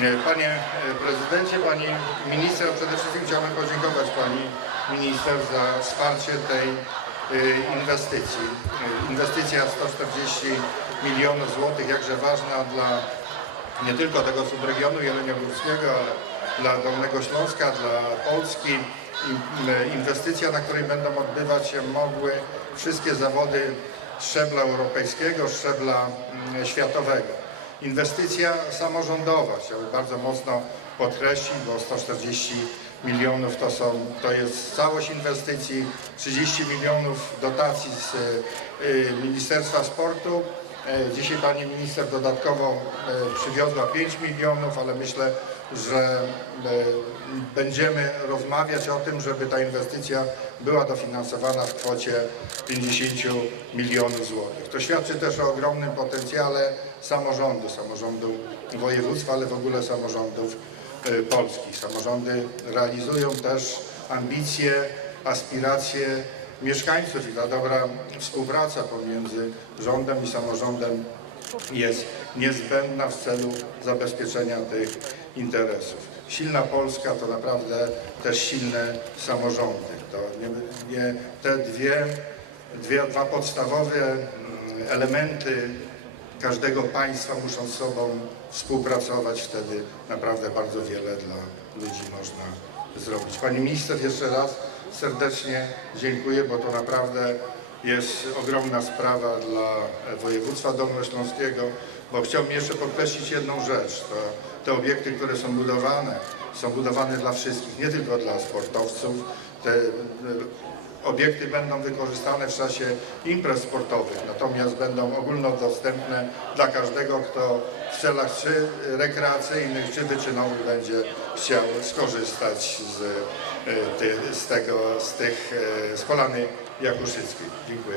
Panie e, prezydencie, pani minister, przede wszystkim chciałbym podziękować pani minister za wsparcie tej e, inwestycji. E, Inwestycja 140 milionów złotych, jakże ważna dla nie tylko tego subregionu jeleniogórskiego, ale dla Dolnego Śląska, dla Polski. Inwestycja, na której będą odbywać się mogły wszystkie zawody szczebla europejskiego, szczebla mm, światowego. Inwestycja samorządowa, chciałbym bardzo mocno podkreślić, bo 140 milionów to, są, to jest całość inwestycji, 30 milionów dotacji z y, Ministerstwa Sportu. E, Dzisiaj pani minister dodatkowo e, przywiozła 5 milionów, ale myślę, że e, będziemy rozmawiać o tym, żeby ta inwestycja była dofinansowana w kwocie 50 milionów złotych. To świadczy też o ogromnym potencjale samorządu, samorządu województwa, ale w ogóle samorządów polskich. Samorządy realizują też ambicje, aspiracje mieszkańców i ta dobra współpraca pomiędzy rządem i samorządem jest niezbędna w celu zabezpieczenia tych interesów. Silna Polska to naprawdę też silne samorządy. To nie, nie te dwie, dwie, dwa podstawowe mm, elementy każdego państwa muszą z sobą współpracować, wtedy naprawdę bardzo wiele dla ludzi można zrobić. Pani minister, jeszcze raz serdecznie dziękuję, bo to naprawdę jest ogromna sprawa dla województwa dolnośląskiego, bo chciałbym jeszcze podkreślić jedną rzecz. To te obiekty, które są budowane, są budowane dla wszystkich, nie tylko dla sportowców. Te e, obiekty będą wykorzystane w czasie imprez sportowych, natomiast będą ogólnodostępne dla każdego, kto w celach czy rekreacyjnych, czy wyczynowych będzie chciał skorzystać z, e, z tego, z tych, e, z Polany Jakuszyckiej. Dziękuję.